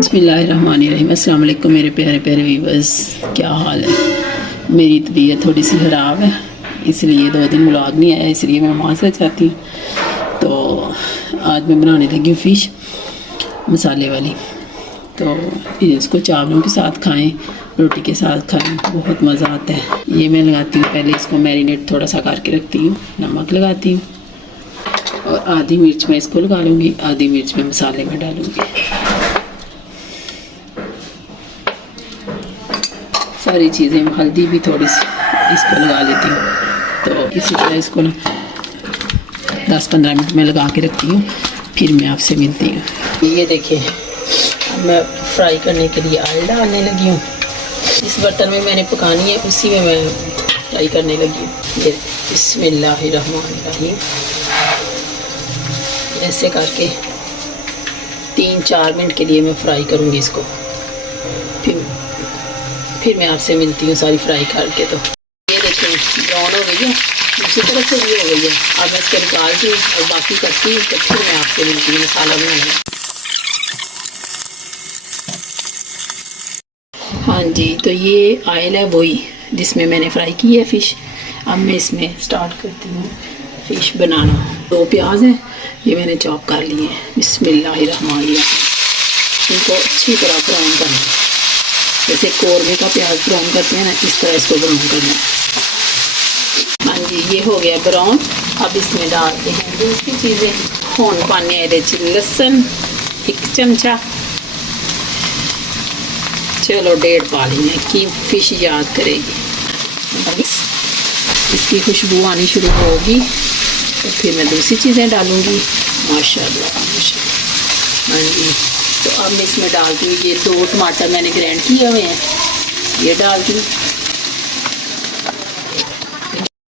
बिस्मिल्लाहिर्रहमानिर्रहीम। अस्सलाम वालेकुम मेरे प्यारे प्यारे व्यूअर्स, क्या हाल है। मेरी तबीयत थोड़ी सी ख़राब है, इसलिए 2 दिन व्लॉग नहीं आया, इसलिए मैं माफ़ी चाहती हूँ। तो आज मैं बनाने लगी हूँ फ़िश मसाले वाली। तो इसको चावलों के साथ खाएं, रोटी के साथ खाएं, बहुत मज़ा आता है। ये मैं लगाती हूँ, पहले इसको मैरिनेट थोड़ा सा करके रखती हूँ, नमक लगाती हूँ और आधी मिर्च मैं इसको लगा लूँगी, आधी मिर्च मैं मसाले में डालूँगी। सारी चीज़ें, हल्दी भी थोड़ी सी इसको लगा लेती हूँ। तो इसी तरह इसको ना 10-15 मिनट में लगा के रखती हूँ, फिर मैं आपसे मिलती हूँ। ये देखिए, अब मैं फ्राई करने के लिए ऑयल डालने लगी हूँ। इस बर्तन में मैंने पकानी है, उसी में मैं फ्राई करने लगी हूँ। ये बिस्मिल्लाहिर्रहमानिर्रहीम, ऐसे करके 3-4 मिनट के लिए मैं फ्राई करूँगी इसको, फिर मैं आपसे मिलती हूँ सारी फ्राई करके। तो ये देखिए ब्राउन हो गई है, दूसरी तरफ से भी हो गई है। अब मैं इसको निकालती हूँ और बाकी करती हूँ, तो फिर मैं आपसे मिलती हूँ मसाला बनाने। हाँ जी, तो ये ऑयल है वही जिसमें मैंने फ्राई की है फ़िश। अब मैं इसमें स्टार्ट करती हूँ फ़िश बनाना। 2 प्याज हैं, ये मैंने चॉप कर लिए हैं। बिस्मिल्लाहिर्रहमानिर्रहीम, इनको अच्छी तरह ब्राउन करना है, जैसे कौरमे का प्याज ब्राउन करते हैं ना, इस तरह इसको ब्राउन करना है। हाँ जी, ये हो गया ब्राउन। अब इसमें डालते हैं दूसरी चीज़ें। खून पाने ये लहसुन 1 चमचा, चलो 1.5 पा लेंगे कि फ़िश याद करेगी। इसकी खुशबू आनी शुरू होगी तो फिर मैं दूसरी चीज़ें डालूँगी। माशाल्लाह माशाल्लाह। हाँ जी, तो अब मैं इसमें डालती हूँ ये 2 टमाटर मैंने ग्राइंड किए हुए हैं, ये डालती हूँ।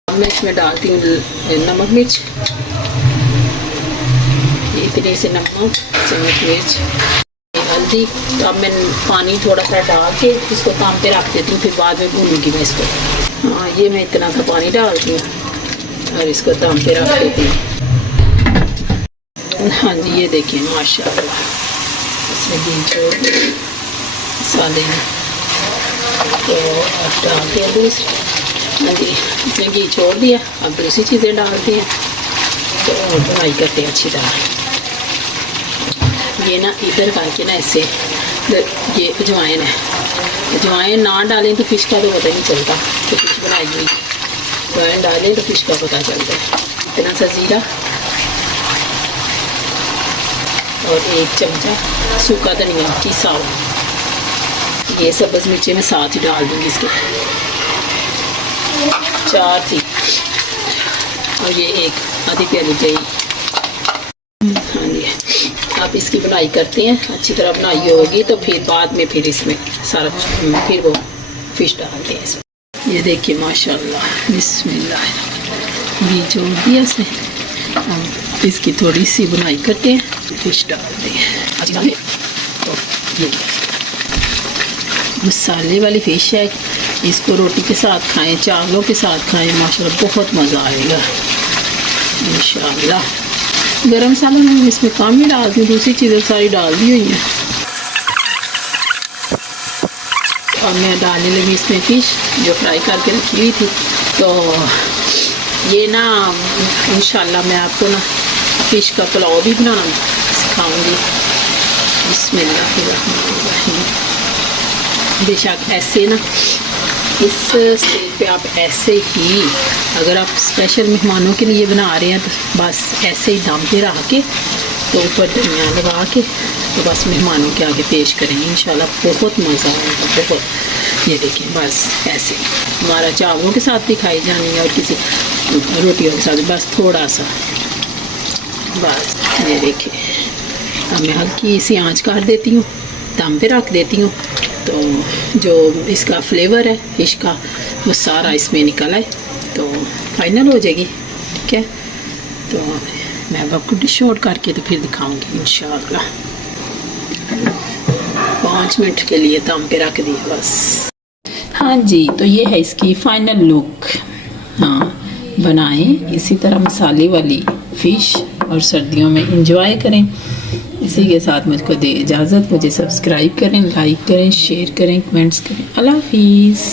अब मैं इसमें डालती हूँ नमक मिर्च, इतने से नमक, चम्मच मिर्च, हल्दी। तो अब मैं पानी थोड़ा सा डाल के इसको ताम पे रख देती हूँ, फिर बाद में भूनूंगी मैं इसको। हाँ, ये मैं इतना सा पानी डालती हूँ और इसको ताम पे रख देती हूँ। हाँ जी, ये देखिए माशाल्लाह, इसमें घी छोड़ मसाले में तो डाल दिया दूसरी। हाँ जी, इसमें घी छोड़ दिया। अब दूसरी चीज़ें डालते हैं, तो बुनाई करते हैं अच्छी तरह। ये ना इधर करके ना ऐसे, ये अजवाइन है, अजवाइन ना डालें तो फ़िश का तो पता ही नहीं चलता कि फ़िश बनाई हुई। अजवाइन डालें तो फ़िश का पता चलता है। इतना सा ज़ीरा और 1 चमचा सूखा धनिया पिसा हुआ। ये सब्ज़ मिर्चें मैं साथ ही डाल दूँगी इसके, 4 थी और ये 1 आधी प्याली गई। हाँ जी, आप इसकी बुनाई करते हैं, अच्छी तरह बुनाई होगी तो फिर बाद में फिर इसमें सारा फिर वो फ़िश डालते हैं इसमें। ये देखिए माशाल्लाह, बिस्मिल्लाह, घी छोड़ दिया इसमें। अब इसकी थोड़ी सी बुनाई करते हैं, फ़िश डालते हैं। तो ये मसाले वाली फ़िश है, इसको रोटी के साथ खाएं, चावलों के साथ खाएं, माशाल्लाह बहुत मज़ा आएगा इंशाल्लाह। गरम मसाला मैं इसमें कम ही डालती हूँ, दूसरी चीज़ें सारी डाल दी हुई हैं। और मैं डालने लगी इसमें फ़िश जो फ्राई करके रखी हुई थी। तो ये ना इंशाल्लाह मैं आपको ना फ़िश का पुलाव भी बनाना सिखाऊंगी। बिस्मिल्लाहिर्रहमानिर्रहीम। बेशक ऐसे ना इस स्टेज पे आप ऐसे ही, अगर आप स्पेशल मेहमानों के लिए बना रहे हैं तो बस ऐसे ही दम पे रख के, तो ऊपर धनिया लगा के, तो बस मेहमानों के आगे पेश करेंगे इंशाल्लाह, बहुत मज़ा आएगा बहुत। ये देखिए बस ऐसे हमारा चावलों के साथ भी खाई जानी है और किसी रोटियों के साथ, बस थोड़ा सा बस। ये देखिए, अब मैं हल्की सी आंच कर देती हूँ, दम पे रख देती हूँ, तो जो इसका फ्लेवर है फ़िश का वो सारा इसमें निकल आए तो फाइनल हो जाएगी। ठीक है, तो मैं आपको डिश आउट करके तो फिर दिखाऊंगी इंशाल्लाह। 5 मिनट के लिए दम पे रख दिया बस। हाँ जी, तो ये है इसकी फाइनल लुक। हाँ, बनाएं इसी तरह मसाले वाली फ़िश और सर्दियों में इंजॉय करें। इसी के साथ मुझको दे इजाज़त। मुझे सब्सक्राइब करें, लाइक करें, शेयर करें, कमेंट्स करें। अल्लाह हाफिज़।